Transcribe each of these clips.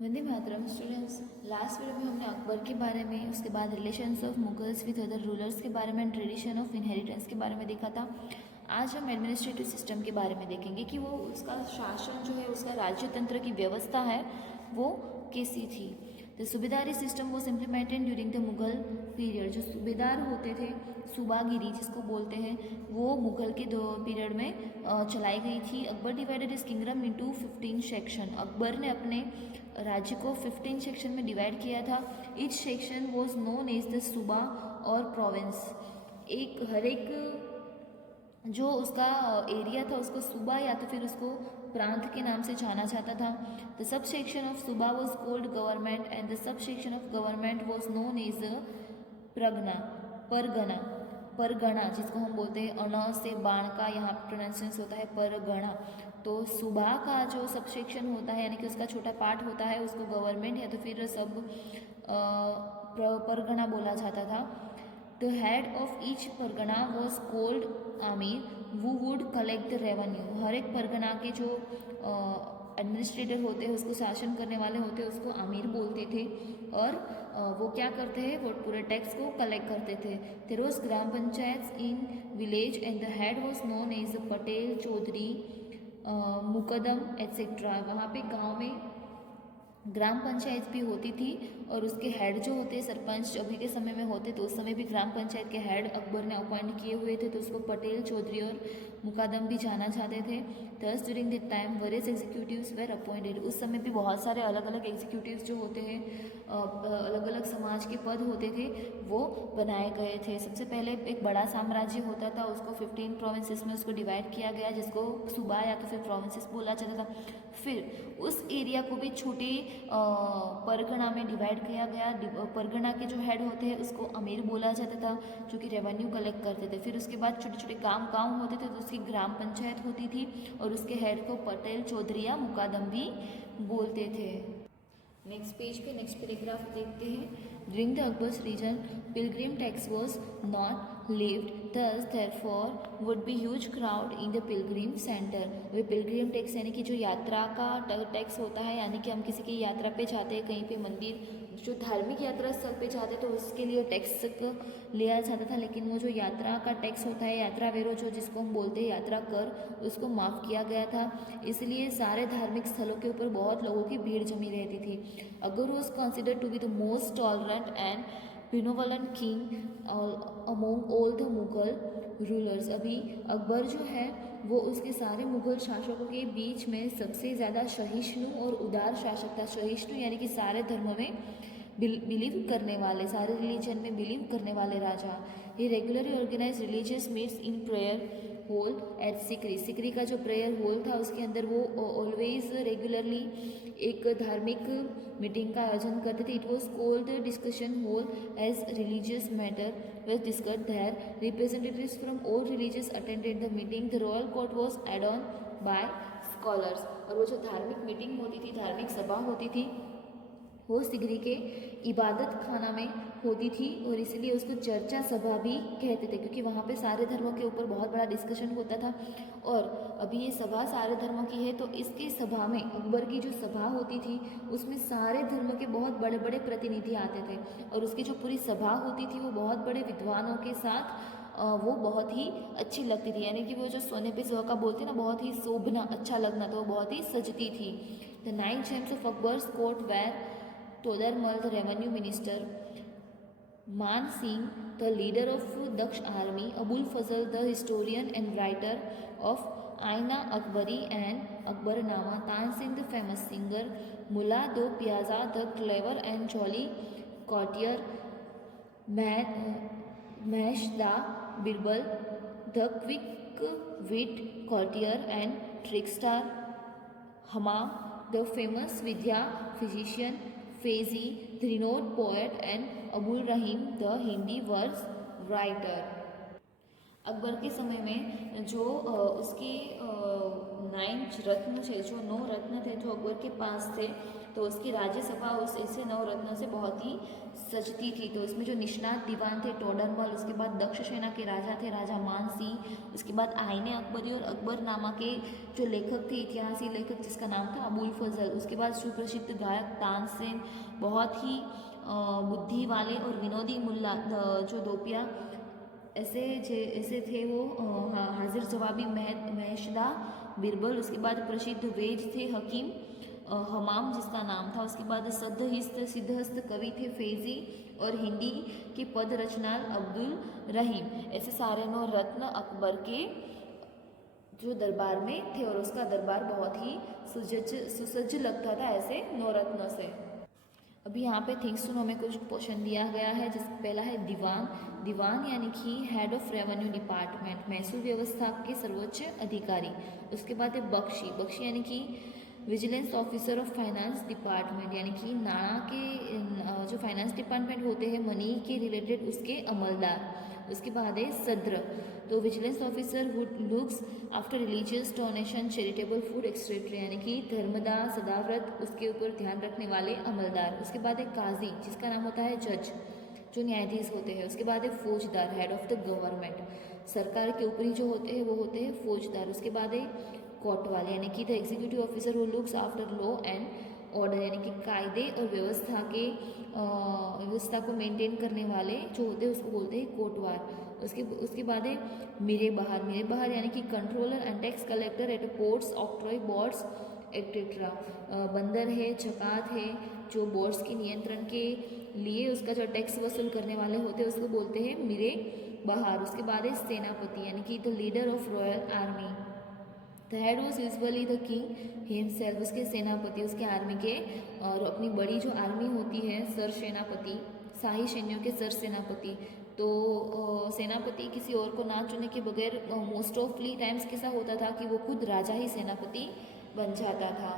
Vande Mataram students. Last video में हमने अकबर के बारे में, उसके बाद relations of Mughals with other rulers के बारे में, ट्रेडिशन ऑफ इनहेरिटेंस के बारे में देखा था। आज हम एडमिनिस्ट्रेटिव सिस्टम के बारे में देखेंगे कि वो उसका शासन जो है, उसका राज्य तंत्र की व्यवस्था है वो कैसी थी। The subedari system was implemented during the Mughal period. जो सूबेदार होते थे, सूबागिरी जिसको बोलते हैं, वो मुगल के दो पीरियड में चलाई गई थी। अकबर डिवाइडेड इस किंगडम इनटू 15 सेक्शन। अकबर ने अपने राज्य को 15 सेक्शन में डिवाइड किया था। Each section was known as the suba और प्रोविंस। हर एक जो उसका एरिया था उसको सूबा या तो फिर उसको प्रांत के नाम से जाना जाता था। The sub section of suba was called government and the sub section of government was known as pargana. परगना जिसको हम बोलते हैं, अन से बाण का यहाँ प्रोनाउंसिएशन होता है परगना। तो सूबा का जो सब सेक्शन होता है, यानी कि उसका छोटा पार्ट होता है, उसको गवर्नमेंट या तो फिर सब परगना बोला जाता था। The head of each Pargana was called Aamir, वो वुड कलेक्ट द रेवेन्यू। हर एक परगना के जो एडमिनिस्ट्रेटर होते हैं, उसको शासन करने वाले होते हैं, उसको आमिर बोलते थे। और वो क्या करते हैं, वो पूरे टैक्स को कलेक्ट करते थे। There was gram panchayat in village and the head was known as Patel, Chaudhary, Muqaddam et cetera. वहाँ पे गांव में ग्राम पंचायत भी होती थी और उसके हेड जो होते सरपंच अभी के समय में होते, तो उस समय भी ग्राम पंचायत के हेड अकबर ने अपॉइंट किए हुए थे, तो उसको पटेल, चौधरी और मुकादम भी जाना चाहते थे। Thus during the time various executives were appointed. उस समय भी बहुत सारे अलग अलग एग्जीक्यूटिव्स जो होते हैं, अलग अलग समाज के पद होते थे, वो बनाए गए थे। सबसे पहले एक बड़ा साम्राज्य होता था, उसको 15 प्रोविंसेस में उसको डिवाइड किया गया, जिसको सूबा या तो फिर प्रोविंसेस बोला जाता था। फिर उस एरिया को भी छोटे परगना में डिवाइड किया गया। परगना के जो हेड होते हैं उसको अमीर बोला जाता था, जो कि रेवेन्यू कलेक्ट करते थे। फिर उसके बाद छोटे छोटे गांव होते थे, तो उसकी ग्राम पंचायत होती थी और उसके हेड को पटेल, चौधरी या मुकादम भी बोलते थे। नेक्स्ट पेज पे नेक्स्ट पैराग्राफ देखते हैं। During the Akbar's reign pilgrim tax was not levied, thus therefore would be huge crowd in the pilgrim center। Way Pilgrim tax यानी कि जो यात्रा का टैक्स होता है, यानी कि हम किसी की यात्रा पे जाते हैं, कहीं पे मंदिर, जो धार्मिक यात्रा स्थल पे जाते हैं, तो उसके लिए टैक्स लिया जाता था। लेकिन वो जो यात्रा का टैक्स होता है, यात्रा वेरो जो जिसको हम बोलते हैं यात्रा कर, उसको माफ़ किया गया था। इसलिए सारे धार्मिक स्थलों के ऊपर बहुत लोगों की भीड़ जमी रहती थी। Akbar was considered to be the most tolerant and benevolent king among all the Mughal rulers. अभी अकबर जो है वो उसके सारे मुगल शासकों के बीच में सबसे ज़्यादा सहिष्णु और उदार शासक था। सहिष्णु यानी कि सारे धर्मों में बिलीव करने वाले, सारे रिलीजन में बिलीव करने वाले राजा। ये regularly organise religious meets in prayer hall at Sikri. Sikri का जो प्रेयर होल था उसके अंदर वो ऑलवेज रेगुलरली एक धार्मिक मीटिंग का आयोजन करते थे। It was called discussion hall as religious matter was discussed there. Representatives from all religions attended the meeting. The royal court was adorned by scholars। और वो जो धार्मिक मीटिंग होती थी, धार्मिक सभा होती थी, वो सिगरी के इबादत खाना में होती थी और इसलिए उसको चर्चा सभा भी कहते थे, क्योंकि वहाँ पे सारे धर्मों के ऊपर बहुत बड़ा डिस्कशन होता था। और अभी ये सभा सारे धर्मों की है, तो इसकी सभा में, अकबर की जो सभा होती थी उसमें सारे धर्मों के बहुत बड़े बड़े प्रतिनिधि आते थे और उसकी जो पूरी सभा होती थी वो बहुत बड़े विद्वानों के साथ वो बहुत ही अच्छी लगती थी। यानी कि वो जो सोने पे सुहागा बोलते ना, बहुत ही शोभना, अच्छा लगना, तो वो बहुत ही सजती थी। The 9 gems of Akbar's court were Todarmal the revenue minister, Man Singh the leader of दक्ष army, Abul Fazl the historian and writer of Aina Akbari and Akbarnama, Tansen the famous singer, Mulla Do Pyaza the clever and jolly courtier, Maheshdas Birbal the quick wit courtier and trickster, Humam the famous vidya physician, Faizi the renowned poet and Abul Rahim the Hindi verse writer. Akbar के समय में जो उसके 9 रत्न थे, जो 9 रत्न थे जो अकबर के पास थे, तो उसकी राज्यसभा उस ऐसे 9 रत्नों से बहुत ही सजती थी। तो इसमें जो निष्णात दीवान थे टोडरमल, उसके बाद दक्ष सेना के राजा थे राजा मान सिंह, उसके बाद आईने अकबरी और अकबरनामा के जो लेखक थे, इतिहासी लेखक जिसका नाम था अबुल फजल, उसके बाद सुप्रसिद्ध गायक तानसेन, बहुत ही बुद्धि वाले और विनोदी मुल्ला जो दोपिया ऐसे थे वो हाजिर जवाबी महेशदा बिरबल, उसके बाद प्रसिद्ध वेज थे हकीम हमाम जिसका नाम था, उसके बाद सिद्धहस्त कवि थे फैजी और हिंदी के पद रचनाल अब्दुल रहीम। ऐसे सारे 9 रत्न अकबर के जो दरबार में थे और उसका दरबार बहुत ही सुसज्ज लगता था ऐसे 9 रत्नों से। अभी यहाँ पे थिंग्स टू नो में कुछ क्वेश्चन दिया गया है, जिस पहला है दीवान। दीवान यानी कि हेड ऑफ रेवेन्यू डिपार्टमेंट, महसूल व्यवस्था के सर्वोच्च अधिकारी। उसके बाद है बख्शी। बख्शी यानी कि vigilance officer of finance department, यानी कि नाणा के जो फाइनेंस डिपार्टमेंट होते हैं मनी के रिलेटेड उसके अमलदार। उसके बाद है सद्र, तो vigilance officer hood looks after religious donation charitable food extractor, यानी कि धर्मदान सदाव्रत उसके ऊपर ध्यान रखने वाले अमलदार। उसके बाद है काजी जिसका नाम होता है जज, जो न्यायाधीश होते हैं। उसके बाद है फौजदार, हेड ऑफ द गवर्नमेंट, सरकार के ऊपरी जो होते हैं वो होते हैं फौजदार। उसके बाद है कोतवाल, यानी कि the executive officer who looks after law and order, यानी कि कायदे और व्यवस्था को मेंटेन करने वाले जो होते हैं उसको बोलते हैं कोटवार। उसके बाद है मिरे बहार यानी कि controller and tax collector at ports octroi boards etcetera. बंदर है, चकात है, जो बोर्ड्स के नियंत्रण के लिए उसका जो टैक्स वसूल करने वाले होते हैं उसको बोलते हैं मिरे बहार। उसके बाद है सेनापति, यानी कि the leader of royal army. The head was usually the king himself, उसके सेनापति, उसके आर्मी के और अपनी बड़ी जो आर्मी होती है सर सेनापति, शाही सैन्यों के सर सेनापति। तो सेनापति किसी और को ना चुने के बगैर मोस्ट ऑफली टाइम्स कैसा होता था कि वो खुद राजा ही सेनापति बन जाता था।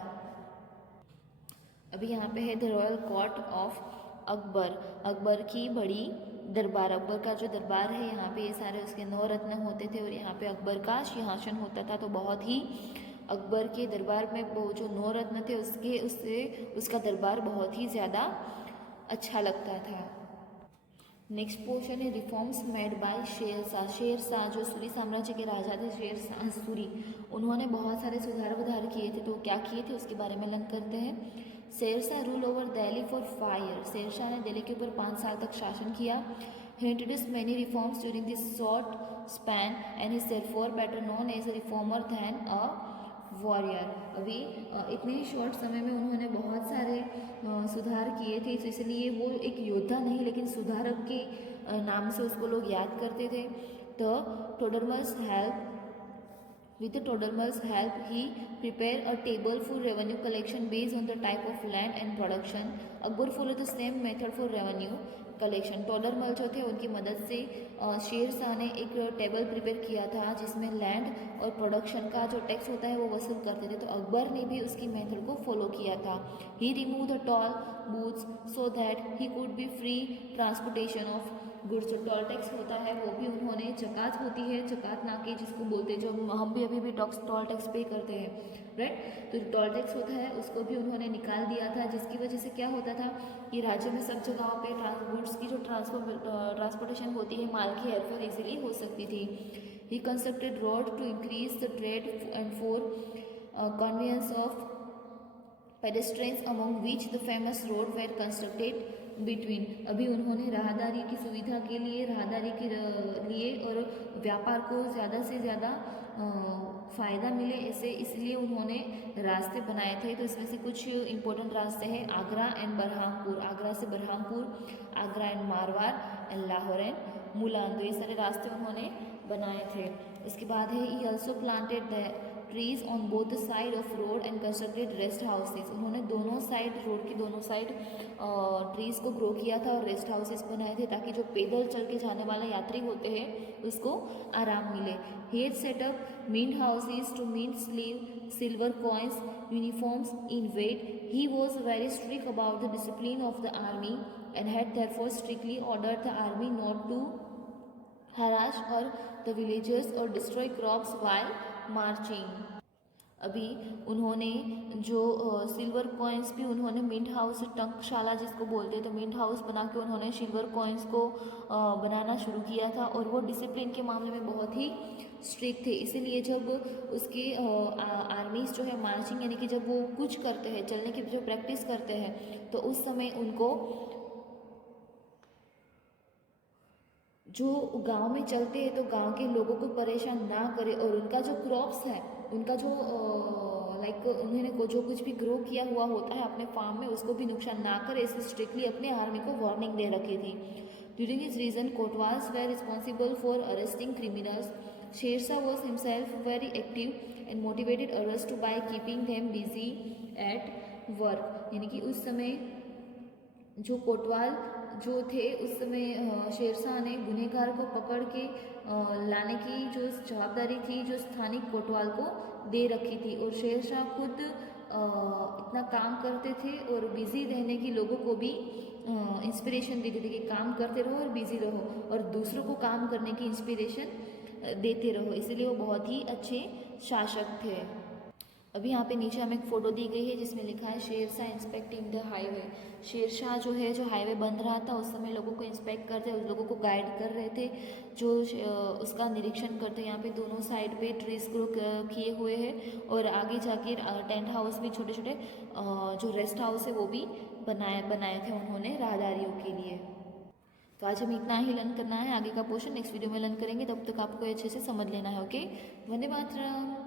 अभी यहाँ पे है the royal court of Akbar, Akbar की बड़ी दरबार। अकबर का जो दरबार है यहाँ पे ये सारे उसके 9 रत्न होते थे और यहाँ पे अकबर का सिंहासन होता था। तो बहुत ही अकबर के दरबार में वो जो 9 रत्न थे उसका दरबार बहुत ही ज़्यादा अच्छा लगता था। नेक्स्ट पोर्शन है reforms made by Sher Shah. Sher Shah जो सूरी साम्राज्य के राजा थे, शेर शाह सूरी, उन्होंने बहुत सारे सुधार किए थे। तो क्या किए थे उसके बारे में लर्न करते हैं। Sher Shah rule over Delhi for 5 years, Sher Shah ने दिल्ली के ऊपर 5 साल तक शासन किया। He introduced many reforms during this short span and is therefore better known as a reformer than a warrior। अभी इतने ही शॉर्ट समय में उन्होंने बहुत सारे सुधार किए थे, तो इसलिए वो एक योद्धा नहीं लेकिन सुधारक के नाम से उसको लोग याद करते थे। तो टोडरमल्स help With the Todermal's help, he prepared a table for revenue collection based on the type of land and production. Akbar followed the same method for revenue collection. Todarmal जो थे उनकी मदद से शेर शाह ने एक टेबल प्रिपेयर किया था जिसमें लैंड और प्रोडक्शन का जो टैक्स होता है वो वसूल करते थे। तो अकबर ने भी उसकी मेथड को फॉलो किया था। He remove the toll booths so that he could be free transportation of goods. जो टोल टैक्स होता है वो भी उन्होंने, चकात होती है, चकात नाके जिसको बोलते हैं, जो हम भी अभी भी टोल टैक्स पे करते हैं, राइट। तो टोल टैक्स होता है उसको भी उन्होंने निकाल दिया था, जिसकी वजह से क्या होता था कि राज्य में सब जगहों पे गुड्स की जो ट्रांसपोर्टेशन होती है, माल की हेरफेर इजीली हो सकती थी। He constructed road to increase the trade and for convenience of pedestrians among which the famous road were constructed between। अभी उन्होंने राहदारी की सुविधा के लिए, राहदारी के लिए और व्यापार को ज़्यादा से ज़्यादा फ़ायदा मिले ऐसे, इसलिए उन्होंने रास्ते बनाए थे। तो इसमें से कुछ इम्पोर्टेंट रास्ते हैं आगरा एंड बरहामपुर, आगरा से Berhampur, Agra and Marwar and Lahore and Mulan. तो ये सारे रास्ते उन्होंने बनाए थे। इसके बाद है he also planted the trees on both the side of road and constructed rest houses. उन्होंने दोनों साइड, रोड की दोनों साइड ट्रीज को ग्रो किया था और रेस्ट हाउसेस बनाए थे ताकि जो पैदल चल के जाने वाले यात्री होते हैं उसको आराम मिले। He had set up mint houses to mint silver coins uniforms in weight. He was very strict about the discipline of the army and had therefore strictly ordered the army not to harass or the villagers or destroy crops while marching। अभी उन्होंने जो silver coins भी उन्होंने mint house टंकशाला जिसको बोलते हैं, तो mint house बना के उन्होंने सिल्वर कॉइन्स को बनाना शुरू किया था। और वो डिसिप्लिन के मामले में बहुत ही स्ट्रिक्ट थे, इसीलिए जब उसके आर्मीज जो है मार्चिंग यानी कि जब वो कुछ करते हैं, चलने की जो प्रैक्टिस करते हैं, तो उस समय उनको जो गांव में चलते हैं तो गांव के लोगों को परेशान ना करे, और उनका जो क्रॉप्स है, उनका जो लाइक उन्होंने जो कुछ भी ग्रो किया हुआ होता है अपने फार्म में, उसको भी नुकसान ना करे, इसलिए स्ट्रिक्टली अपने आर्मी को वार्निंग दे रखी थी। During his region kotwals were responsible for arresting criminals. Sher Shah was himself very active and motivated others to by keeping them busy at work. यानी कि उस समय जो कोतवाल जो थे उस समय शेरशाह ने गुनहगार को पकड़ के लाने की जो जवाबदारी थी जो स्थानिक कोतवाल को दे रखी थी, और शेरशाह खुद इतना काम करते थे और बिजी रहने की लोगों को भी इंस्पिरेशन देते थे कि काम करते रहो और बिजी रहो, और दूसरों को काम करने की इंस्पिरेशन देते रहो, इसीलिए वो बहुत ही अच्छे शासक थे। अभी यहाँ पे नीचे हमें एक फ़ोटो दी गई है जिसमें लिखा है Shershah inspecting the highway. Shershah जो है, जो हाईवे बन रहा था उस समय लोगों को इंस्पेक्ट करते, उस लोगों को गाइड कर रहे थे, जो उसका निरीक्षण करते। यहाँ पे दोनों साइड पे ट्रीज ग्रो किए हुए हैं, और आगे जाके टेंट हाउस भी, छोटे छोटे जो रेस्ट हाउस है वो भी बनाए थे उन्होंने राहदारियों के लिए। तो आज हमें इतना ही लर्न करना है, आगे का पोर्शन नेक्स्ट वीडियो में लर्न करेंगे, तब तक आपको अच्छे से समझ लेना है। ओके, वंदे मातरम।